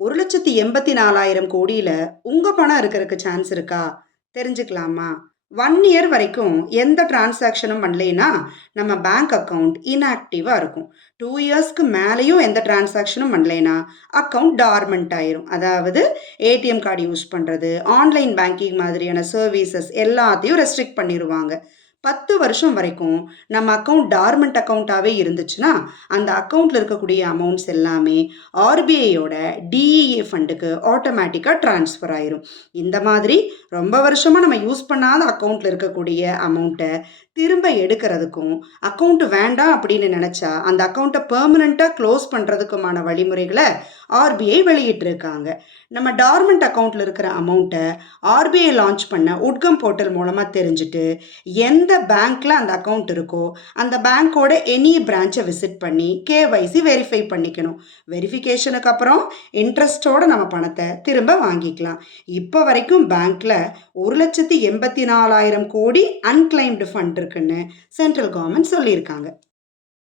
1,84,000 கோடியில உங்க பணம் இருக்கறக்கு சான்ஸ் இருக்கா? தெரிஞ்சுக்கலாமா? 1 இயர் வரைக்கும் எந்த டிரான்சாக்ஷனும் பண்ணலைன்னா, நம்ம பேங்க் அக்கவுண்ட் இன்ஆக்டிவா இருக்கும். 2 இயர்ஸ்க்கு மேலயும் எந்த டிரான்சாக்ஷனும் பண்ணலைன்னா, அக்கவுண்ட் டார்மன்ட் ஆயிரும். அதாவது ஏடிஎம் கார்டு யூஸ் பண்றது, ஆன்லைன் பேங்கிங் மாதிரியான சர்வீசஸ் எல்லாத்தையும் ரெஸ்ட்ரிக்ட் பண்ணிருவாங்க. 10 வருஷம் வரைக்கும் நம்ம அக்கவுண்ட் டார்மன்ட் அக்கவுண்டாவே இருந்துச்சுன்னா, அந்த அக்கவுண்ட்ல இருக்கக்கூடிய அமௌண்ட்ஸ் எல்லாமே ஆர்பிஐயோட டிஇஏ ஃபண்டுக்கு ஆட்டோமேட்டிக்கா ட்ரான்ஸ்ஃபர் ஆயிரும். இந்த மாதிரி ரொம்ப வருஷமா நம்ம யூஸ் பண்ணாத அக்கவுண்ட்ல இருக்கக்கூடிய அமௌண்ட்டை திரும்ப எடுக்கிறதுக்கும், அக்கவுண்ட் வேண்டாம் அப்படின்னு நினைச்சா அந்த அக்கவுண்ட்டை பெர்மனண்டா க்ளோஸ் பண்றதுக்குமான வழிமுறைகளை ஆர்பிஐ வெளியிட்டிருக்காங்க. நம்ம டார்மன்ட் அக்கவுண்ட்ல இருக்கிற அமௌண்ட்டை ஆர்பிஐ லான்ச் பண்ண உட்கம் போர்ட்டல் மூலமா தெரிஞ்சுட்டு எந்த பேங்க்ல அந்த அக்கவுண்ட் இருக்கோ அந்த பேங்க்கோட எனி பிரான்ச்சை விசிட் பண்ணி கேஒய்சி வெரிஃபை பண்ணிக்கணும். வெரிஃபிகேஷனுக்கு அப்புறம் இன்ட்ரெஸ்டோட நம்ம பணத்தை திரும்ப வாங்கிக்கலாம். இப்போ வரைக்கும் பேங்க்ல 1,84,000 கோடி அன்கிளைம்டு ஃபண்ட் இருக்குன்னு சென்ட்ரல் கவர்மெண்ட் சொல்லியிருக்காங்க.